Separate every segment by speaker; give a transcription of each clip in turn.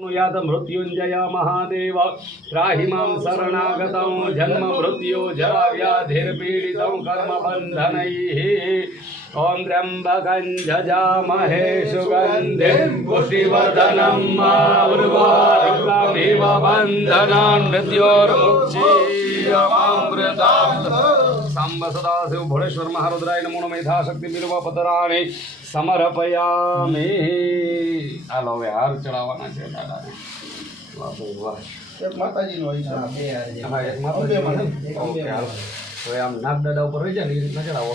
Speaker 1: यात मृत्युंजय महादेव। त्राहि माँ शरणागतं जन्म मृत्यु जरा कर्मबन्धनैः। ॐ त्र्यम्बकं जजामहे सुगन्धिं पुष्टिवर्धनं मारुवारुकमिव बन्धनान् मृत्योर्मुक्षीयमामृताम् સાંબ સદાશિવ ભોળેશ્વર મહારુદ્રાય નમો મેધાશક્તિ બિરુવાપતરાણે સમર્પયામે. હાલો હવે હાર ચડાવવાના છે દાદાને વાહ. ભાઈ વાહ
Speaker 2: માતાજીનો હોય છે.
Speaker 1: હા એક માતાજી. ઓકે હાલો. હવે આમ નાગ દાદા ઉપર રહી જાય ને એ રીતના ચડાવો.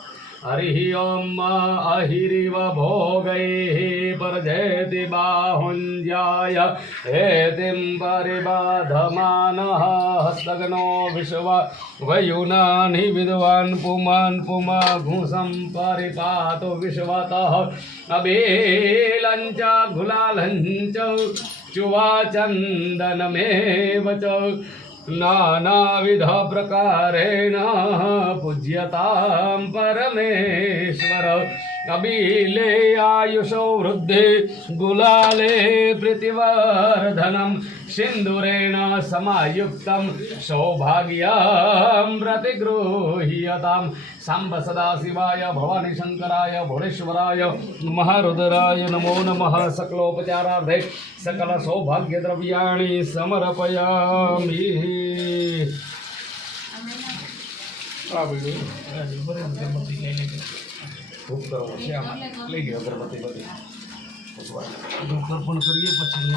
Speaker 1: हरि ॐ अहिरिव भोगैः पर बाहुञ्जाय एतिं परिबाधमानः हस्तगनो विश्व वयुनानि विद्वान् पुमान् पुमा घुसं परिपातु विश्वतः। अबेलञ्च घुलालञ्च चुवाचन्दनमेव च। नानाविधप्रकारेण पूज्यतां परमेश्वर। कबीले आयुषो वृद्धि गुलाले प्रीतिवर्धनं सिन्दुरेण समायुक्तं सौभाग्यां प्रतिगृह्यतां साम्ब सदाशिवाय भवानीशङ्कराय भुवनेश्वराय महारुद्राय नमो नमः सकलोपचारार्थे सकलसौभाग्यद्रव्याणि समर्पयामि खूब गर्व ले गया अगरबत्ती અર્પણ કરીએ પછી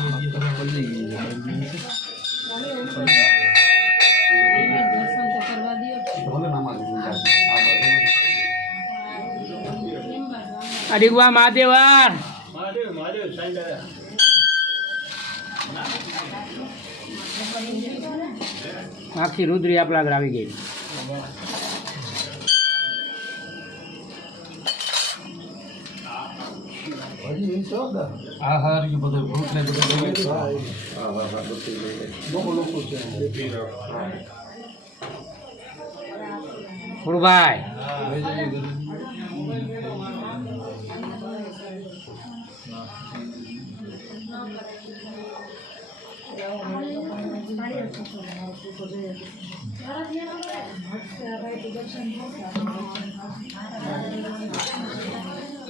Speaker 3: અડીગવા મહાદેવાર આખી રુદ્રી આપણા આગળ આવી ગઈ
Speaker 2: આહાર એ
Speaker 1: બધું ભૂત ને બધું લઈ
Speaker 2: ગુરુભાઈ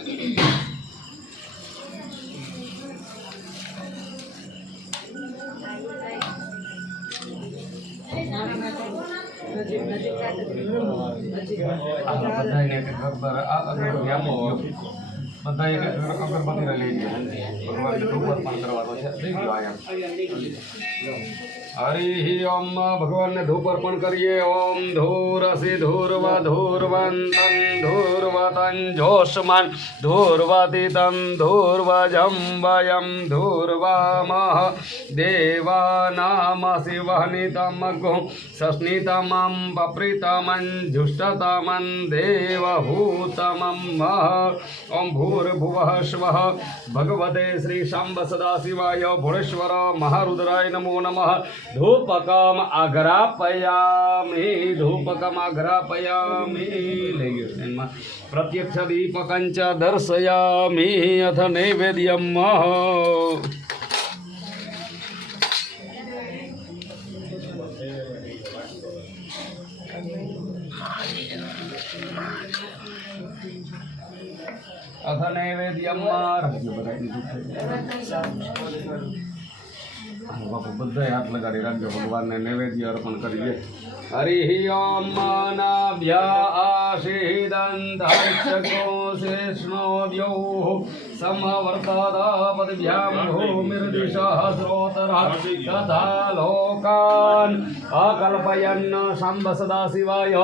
Speaker 2: Thank
Speaker 3: you.
Speaker 1: આપણે બધાને એક ઘર આગળ વ્યાપો બધા એક અગરબત્તીને લઈ ગયા हरि ओम भगवान ने धूप अर्पण करिए ओम धूरसी धूर्व धूर्वंतन धूर्वतन जोशमान धूर्वतीतम धूर्वजम वयम धूर्वाम। गो शिवनितमघु सस्नितमं पप्रितमञ्जुष्टतमं देवभूतम मः ओम भूर्भुव स्व भगवते श्री शंब सदाशिवाय भुवेश्वर महारुद्राय नमो नमः। धूपकम अग्रापयामि धूपकम अग्रापयामि प्रत्यक्ष दीपक च अथ नैवेद्यम अथ नैवेद्यम બાપુ બધા હાથ લગાડી રાખજો ભગવાનને નૈવેદ્ય અર્પણ કરીએ. हरि ओं मानव्या आसीदन्धक्षको शेष्णोव्योः समवर्तदापदिभ्यां तथा लोकान् अकल्पयन् शम्भ सदाशिवाय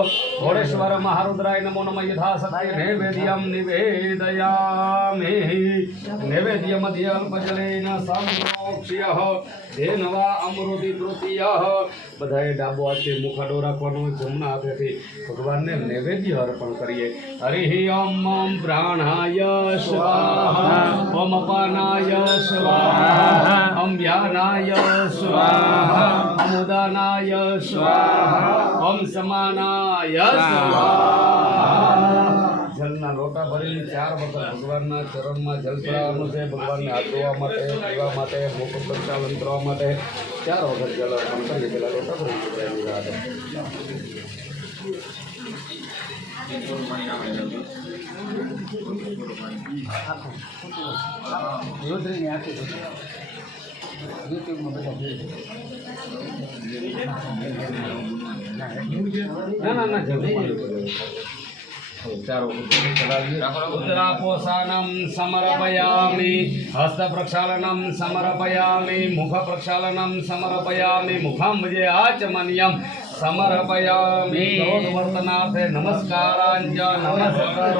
Speaker 1: महारुद्राय नमो नम। यथा सदाय नैवेद्यं निवेदयामि। नैवेद्यमध्यल्पजलेन सम्प्रोक्ष्यः तेन वा अमृति तृतीयः डाबो मुखडो આડો રાખવાનો જમણા હાથેથી ભગવાનને નૈવેદ્ય અર્પણ કરીએ. હરિ ઓમ ઓમ પ્રાણાય સ્વાહા ઓમ અપાનાય સ્વાહા ઓમ વ્યાનાય સ્વાહા ઓમ ઉદાનાય સ્વાહા ઓમ સમાનાય સ્વાહા. જલના લોટા ભરીને ચાર વખત ભગવાનના ચરણમાં જલ ચડાવવાનું છે ભગવાનને હાથ ધોવા માટે પીવા માટે મુખ પ્રક્ષાલન કરવા માટે ચાર વખત જલ અર્પણ કરીએ પેલા લોટા ભરી દીધા રાધે
Speaker 3: રુદ્રની આખી યુટ્યુબમાં બધા જોઈ
Speaker 1: ના ના ના જલ रुद्रापोषाणं समर्पयामि हस्तप्रक्षालनं समर्पयामि मुखप्रक्षालनं समर्पयामि मुखाम्बुजे आचमनीयं समर्पयामि। नमस्काराञ्च नमस्कार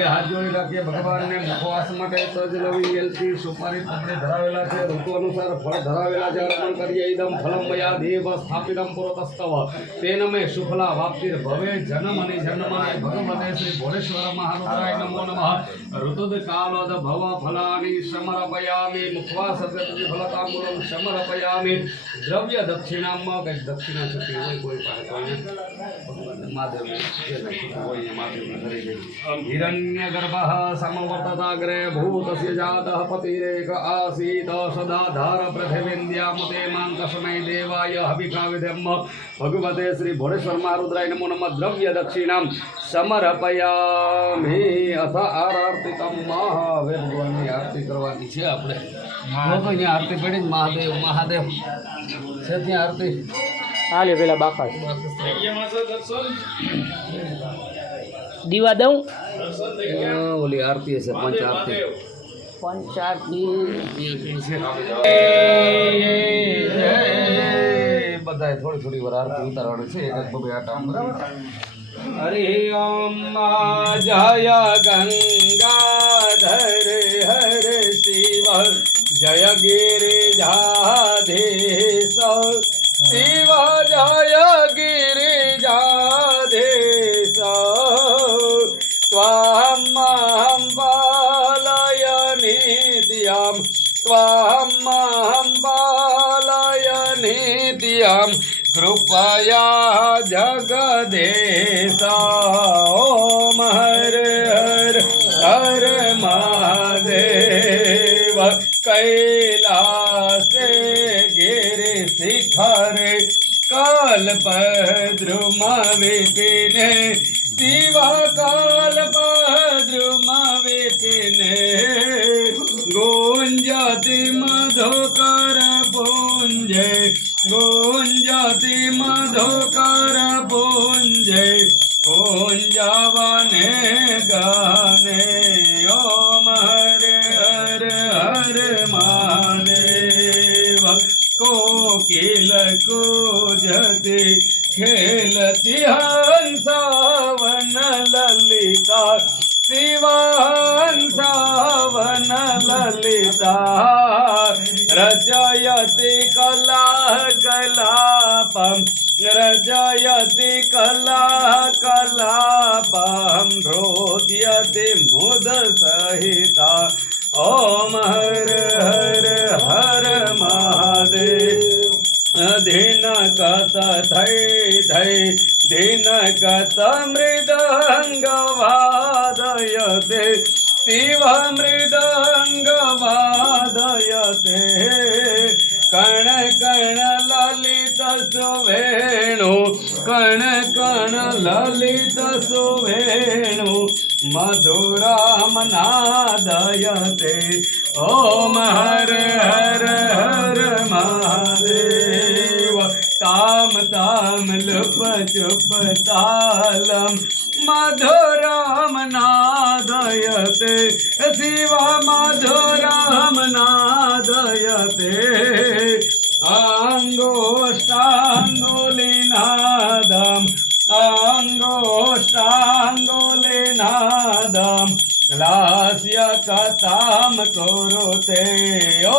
Speaker 1: બે હાથ જોડી રાખીએ ભગવાનને મુખવાસ માટે તજ લવી એલચી સુપારી પકડી ધરાવેલા છે ઋતુ અનુસાર ફળ ધરાવેલા છે અર્પણ કરીએ ઇદમ ફલમ મયા દેવ સ્થાપિતમ પુરતસ્તવ તેન મે શુક્લા વાપ્તિર ભવે જન્મ અને જન્મને ભગવતે શ્રી ભોરેશ્વર મહારુદ્રાય નમો નમઃ ઋતુદ કાલોદ ભવ ફલાની સમર્પયામિ મુખવાસ ગતિ ફલતાંબુલમ સમર્પયામિ દ્રવ્ય દક્ષિણામ કંઈક દક્ષિણા થતી હોય કોઈ પાસે તો અહીંયા મહાદેવને જે નક્કી હોય એ મહાદેવને કરી દે हिरण्यगर्भः समवर्तताग्रे भूतस्य जातः पतिरेक आसीत् सदा धार पृथिवीन्द्यामुते मां तस्मै देवाय हविकाविधम् भगवते श्री भोरेश्वर महारुद्राय नमो नमः द्रव्य दक्षिणां સમર્પયામિ અથ આરતીકમ મહાવે ભગવાનની આરતી કરવાની છે આપણે લોકો અહીંયા આરતી પડી મહાદેવ મહાદેવ છે ત્યાં આરતી
Speaker 3: હાલે પેલા બાપા દીવા દઉં
Speaker 1: અ, ઓલી આરતી હશે પંચ આરતી
Speaker 3: પંચારતી
Speaker 1: બધાએ થોડી થોડી વાર આરતી ઉતારવાની છે એક એક બબે આટા બરાબર હરિ ઓમ જય ગંગાધર હર શિવ જય ગિરિજાધીશ શિવ જય या जगदेशा ओम हर हर हर महादेव कैलाश गिर शिखर काल पद्रुम विपिन को जदि खेलती है દિન કત મૃદંગ વાદયતે શિવ મૃદંગ વાદયતે કણ કણ લલિત સુવેણુ કણ કણ લલિત जपतालं मधुरं नादयते शिव मधुरं नादयते अङ्गोष्टाङ्गुलिनादम् अङ्गोष्टाङ्गुलिनादं लास्य कथां कुरुते ओ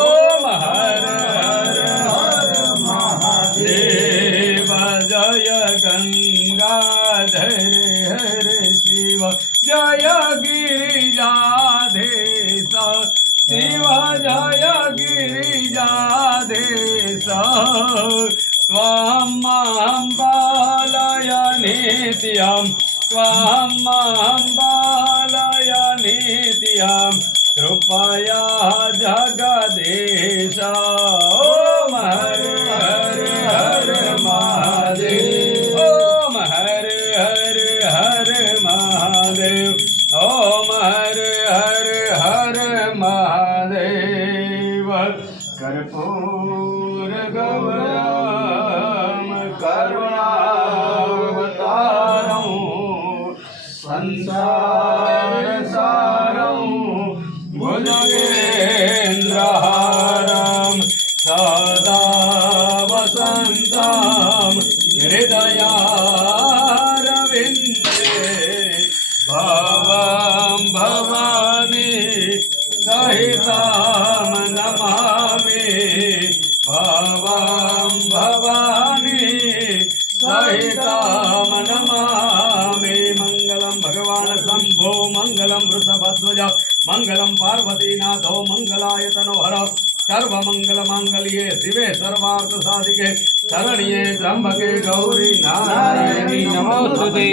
Speaker 1: सर्वमङ्गलमाङ्गल्ये शिवे सर्वार्थसाधिके शरण्ये त्र्यम्बके गौरी नारायणी नमोस्तुते।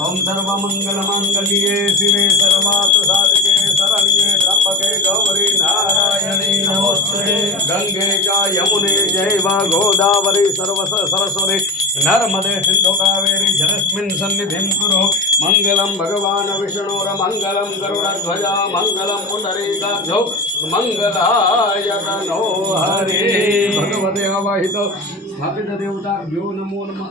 Speaker 1: ॐ सर्वमङ्गलमाङ्गल्ये शिवे सर्वार्थसाधिके शरण्ये त्र्यम्बके गौरी नारायणी नमोस्तुते। गंगे च यमुने जैव गोदावरी सर्वस सरस्वती। నర్మదే సింధు కావేరి జలస్మిన్ సన్నిధిం కురు మంగళం భగవాన్ విష్ణుర మంగళం గరుడధ్వజ మంగళం పునరీకాధ్యౌ మంగళాయ తనో హరి భగవదేవ వహితో స్థాపిత దేవతాభ్యో నమో నమ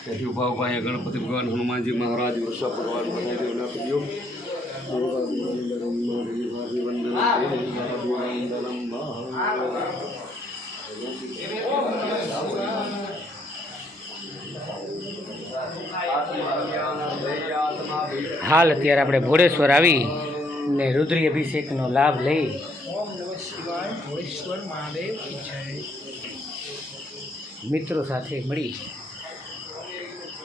Speaker 1: તેથી ઊભા ઊભા અહીંયા ગણપતિ ભગવાન હનુમાનજી મહારાજ વૃષભ ભગવાન બધા દેવને
Speaker 3: હાલ અત્યારે આપણે ભોળેશ્વર આવી ને રુદ્રી અભિષેકનો લાભ લઈ. મિત્રો સાથે મળી.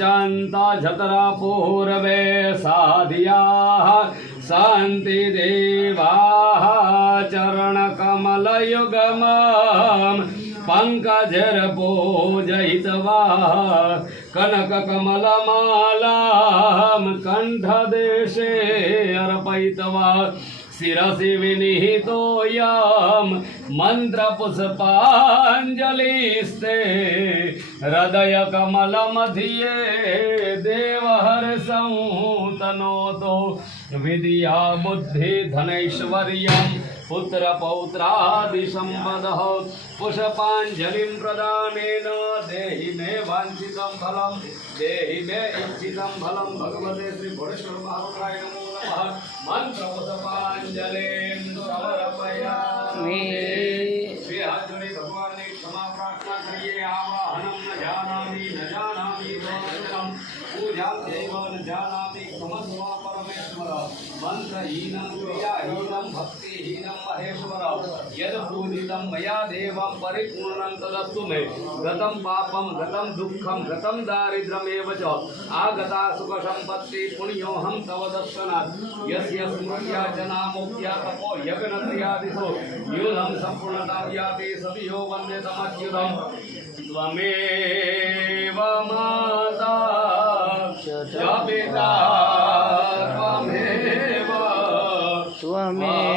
Speaker 1: सचन्त झतरा पूर्वे साधियाः सन्ति देवाः चरणकमलयुगमम् पङ्कजरपूजयित्वा कनककमलमालां कण्ठदेशे अर्पयित्वा शिरसि विनिहितोऽयं मन्त्रपुष्पाञ्जलिस्ते हर देवहर्षं तनोतो विद्या बुद्धिधनैश्वर्यं पुत्रपौत्रादिसम्पदः पुष्पाञ्जलिं प्रदानेन देहि मे वाञ्छितं फलं देहि मे इच्छितं फलं। भगवते श्रीपुरुषोत्तमाय नमो नमः मन्त्रपुष्पाञ्जलिं समर्पयामि। श्री भगवान ने क्षमा प्रार्थना करिए आवाहनम न जानामि न जानामि पूजा मंत्रहीनं क्रियाहीनं भक्तिहीनं महेश्वर। यद च। आगता तव दर्शनात्। यस्य स्मृत्या जना मुक्त्या तपो यज्ञनद्यादिषु। यूनं सम्पूर्णता याति सवियो वंदे तमच्युतं त्वमेव माता। च पिता। Amen.